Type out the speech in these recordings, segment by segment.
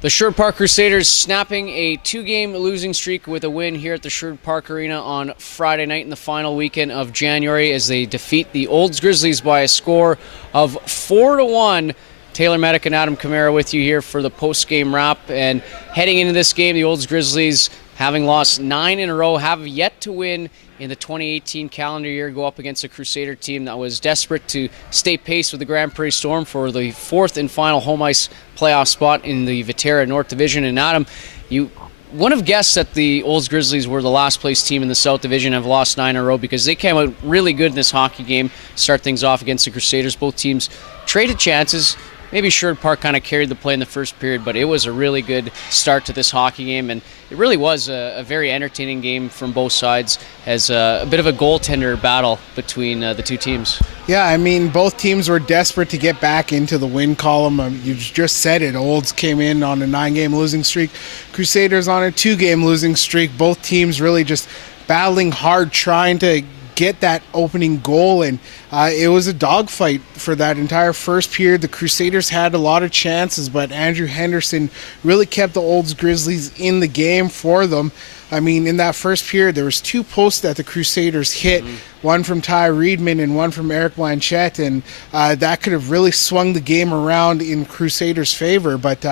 The Sherwood Park Crusaders snapping a two-game losing streak with a win here at the Sherwood Park Arena on Friday night in the final weekend of January as they defeat the Olds Grizzlies by a score of 4-1. Taylor Medak and Adam Kamara with you here for the post-game wrap. And heading into this game, the Olds Grizzlies, having lost 9 in a row, have yet to win in the 2018 calendar year, go up against a Crusader team that was desperate to stay pace with the Grand Prairie Storm for the fourth and final home ice playoff spot in the Viterra North Division. And Adam, you wouldn't have guessed that the Olds Grizzlies were the last place team in the South Division and have lost 9 in a row because they came out really good in this hockey game, start things off against the Crusaders. Both teams traded chances. Maybe Sherwood Park kind of carried the play in the first period, but it was a really good start to this hockey game, and it really was a very entertaining game from both sides as a bit of a goaltender battle between the two teams. Yeah, I mean, both teams were desperate to get back into the win column. You just said it. Olds came in on a 9-game losing streak. Crusaders on a 2-game losing streak. Both teams really just battling hard, trying to get that opening goal, and it was a dogfight for that entire first period. The Crusaders had a lot of chances, but Andrew Henderson really kept the Olds Grizzlies in the game for them. I mean, in that first period, there was 2 posts that the Crusaders hit, one from Ty Reedman and one from Eric Blanchette, and that could have really swung the game around in Crusaders' favor, but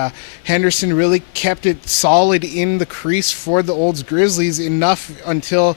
Henderson really kept it solid in the crease for the Olds Grizzlies enough until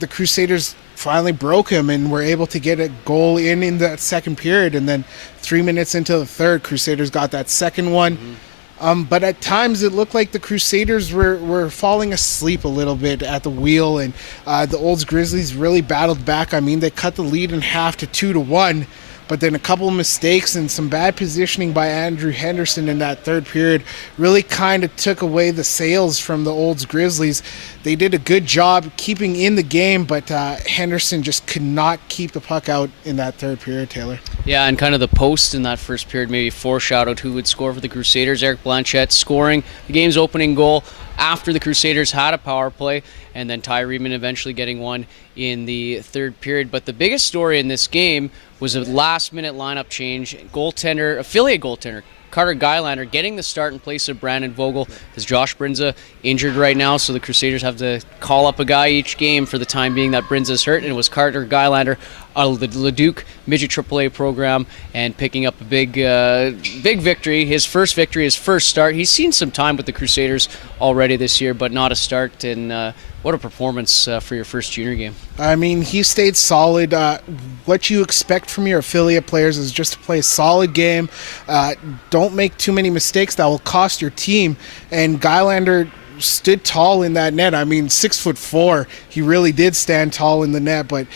the Crusaders finally broke him and were able to get a goal in that second period. And then 3 minutes into the third, Crusaders got that second one. But at times it looked like the Crusaders were falling asleep a little bit at the wheel, and the Olds Grizzlies really battled back. I mean, they cut the lead in half to 2-1. But then a couple of mistakes and some bad positioning by Andrew Henderson in that third period really kind of took away the sails from the Olds Grizzlies. They did a good job keeping in the game, but Henderson just could not keep the puck out in that third period, Taylor. Yeah, and kind of the post in that first period maybe foreshadowed who would score for the Crusaders. Eric Blanchette scoring the game's opening goal after the Crusaders had a power play, and then Ty Reedman eventually getting one in the third period. But the biggest story in this game was a last-minute lineup change. Affiliate goaltender Carter Gylander getting the start in place of Brandon Vogel, as Josh Brinza injured right now, so the Crusaders have to call up a guy each game for the time being that Brinza's hurt, and it was Carter Gylander out of the Leduc Midget AAA program and picking up a big victory, his first victory, his first start. He's seen some time with the Crusaders already this year, but not a start, and what a performance for your first junior game. I mean, he stayed solid. What you expect from your affiliate players is just to play a solid game. Don't make too many mistakes that will cost your team. And Gylander stood tall in that net. I mean, 6'4", he really did stand tall in the net, but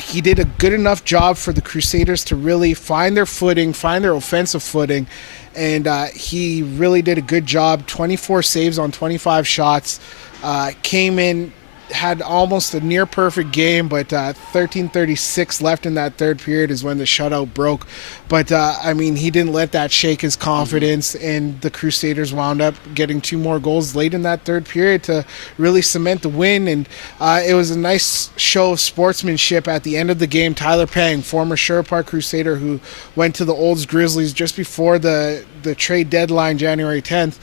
he did a good enough job for the Crusaders to really find their footing, find their offensive footing, and he really did a good job. 24 saves on 25 shots. Came in, had almost a near perfect game, but 13:36 left in that third period is when the shutout broke. But I mean, he didn't let that shake his confidence, and the Crusaders wound up getting 2 more goals late in that third period to really cement the win. And it was a nice show of sportsmanship at the end of the game. Tyler Pang, former Sherwood Park Crusader who went to the Olds Grizzlies just before the trade deadline, January 10th,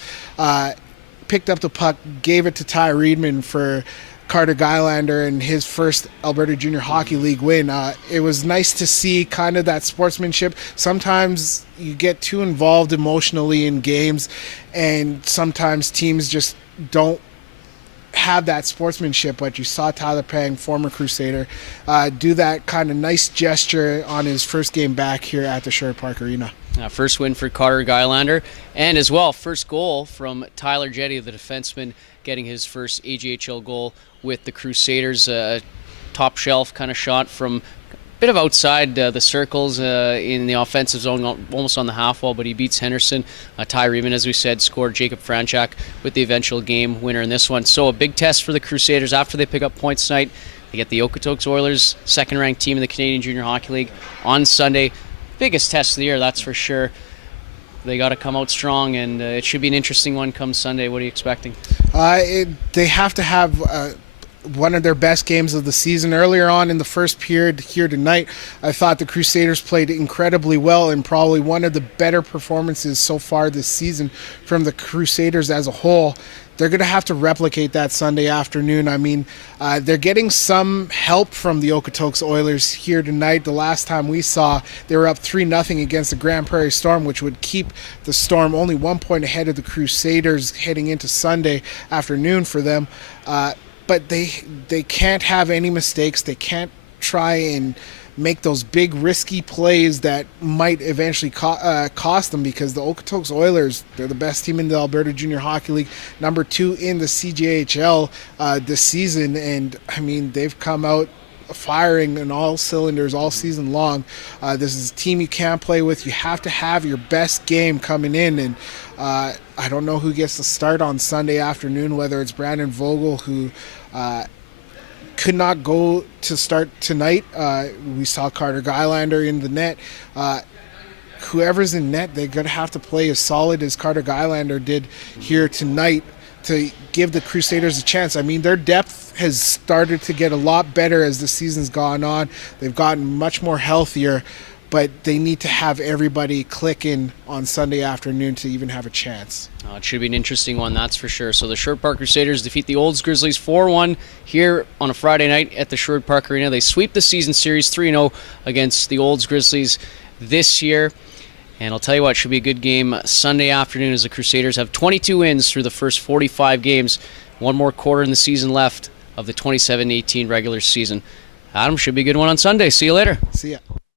picked up the puck, gave it to Ty Reedman for Carter Gylander and his first Alberta Junior Hockey League win. It was nice to see kind of that sportsmanship. Sometimes you get too involved emotionally in games, and sometimes teams just don't have that sportsmanship, but you saw Tyler Pang, former Crusader, do that kind of nice gesture on his first game back here at the Sherwood Park Arena. First win for Carter Gylander, and as well, first goal from Tyler Jetty, the defenseman, getting his first AJHL goal with the Crusaders. Top shelf kind of shot from a bit of outside the circles in the offensive zone, almost on the half wall, but he beats Henderson. Ty Reedman, as we said, scored Jacob Franchak with the eventual game winner in this one. So a big test for the Crusaders after they pick up points tonight. They get the Okotoks Oilers, second-ranked team in the Canadian Junior Hockey League, on Sunday. Biggest test of the year, that's for sure. They got to come out strong, and it should be an interesting one come Sunday. What are you expecting? They have to have one of their best games of the season. Earlier on in the first period here tonight, I thought the Crusaders played incredibly well and probably one of the better performances so far this season from the Crusaders as a whole. They're going to have to replicate that Sunday afternoon. I mean, they're getting some help from the Okotoks Oilers here tonight. The last time we saw, they were up 3-0 against the Grand Prairie Storm, which would keep the Storm only 1 point ahead of the Crusaders heading into Sunday afternoon for them. But they can't have any mistakes. They can't try and make those big risky plays that might eventually cost them, because the Okotoks Oilers, they're the best team in the Alberta Junior Hockey League, number 2 in the CJHL this season, and I mean they've come out firing on all cylinders all season long. This is a team you can't play with. You have to have your best game coming in, and I don't know who gets the start on Sunday afternoon, whether it's Brandon Vogel, who could not go to start tonight. We saw Carter Guylander in the net. Whoever's in net, they're going to have to play as solid as Carter Guylander did here tonight to give the Crusaders a chance. I mean, their depth has started to get a lot better as the season's gone on. They've gotten much more healthier, but they need to have everybody click in on Sunday afternoon to even have a chance. It should be an interesting one, that's for sure. So the Sherwood Park Crusaders defeat the Olds Grizzlies 4-1 here on a Friday night at the Sherwood Park Arena. They sweep the season series 3-0 against the Olds Grizzlies this year. And I'll tell you what, it should be a good game Sunday afternoon as the Crusaders have 22 wins through the first 45 games. One more quarter in the season left of the 27-18 regular season. Adam, should be a good one on Sunday. See you later. See ya.